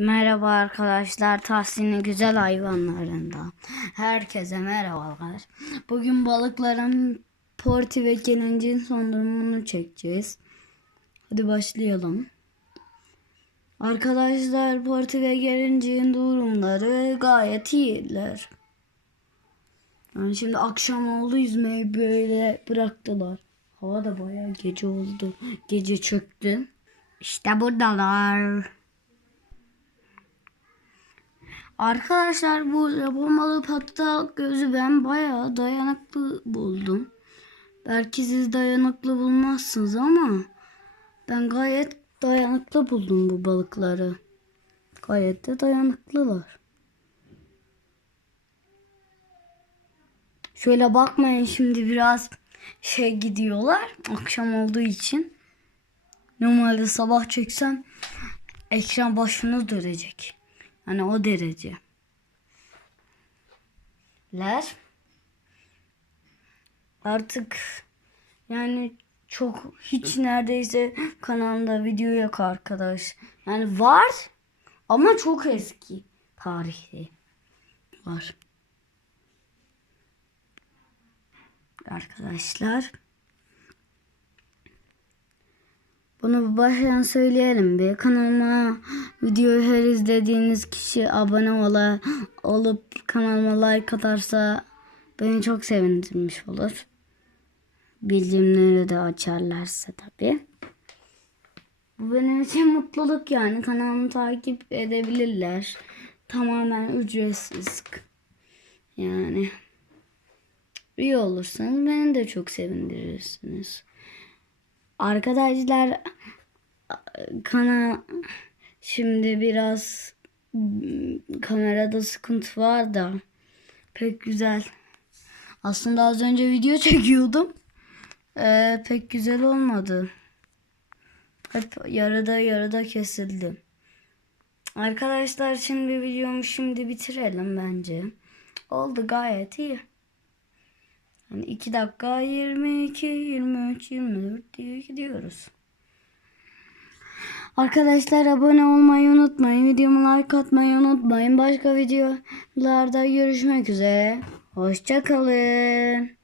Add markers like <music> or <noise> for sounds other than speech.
Merhaba arkadaşlar. Tahsin'in güzel hayvanlarından. Herkese merhabalar. Bugün balıkların porti ve gelincin son durumunu çekeceğiz. Hadi başlayalım. Arkadaşlar porti ve gelincin durumları gayet iyiler. Yani şimdi akşam oldu yüzmeyi böyle bıraktılar. Hava da bayağı gece oldu. Gece çöktü. İşte buradalar. Arkadaşlar bu yapamalı patlak gözü ben bayağı dayanıklı buldum. Belki siz dayanıklı bulmazsınız ama ben gayet dayanıklı buldum bu balıkları. Gayet de dayanıklılar. Şöyle bakmayın şimdi biraz şey gidiyorlar akşam olduğu için. Normalde sabah çeksem ekran başınız dönecek. Hani o derece. Ler. Artık yani çok hiç neredeyse kanalımda video yok arkadaş. Yani var ama çok eski tarihli var. Arkadaşlar. Bunu baştan söyleyelim bir. Kanalıma videoyu her izlediğiniz kişi abone ola, olup kanalıma like atarsa beni çok sevindirmiş olur. Bildirimleri de açarlarsa tabi. Bu benim için mutluluk yani. Kanalımı takip edebilirler. Tamamen ücretsiz. Yani. İyi olursanız beni de çok sevindirirsiniz. Arkadaşlar kana şimdi biraz mm, kamerada sıkıntı var da pek güzel. Aslında az önce video <laughs> çekiyordum. Ee, pek güzel olmadı. Hep yarıda yarıda kesildi. Arkadaşlar şimdi videomu şimdi bitirelim bence. Oldu gayet iyi. Yani 2 dakika 22, 23, 24 diye gidiyoruz. Arkadaşlar abone olmayı unutmayın. Videomu like atmayı unutmayın. Başka videolarda görüşmek üzere. Hoşçakalın.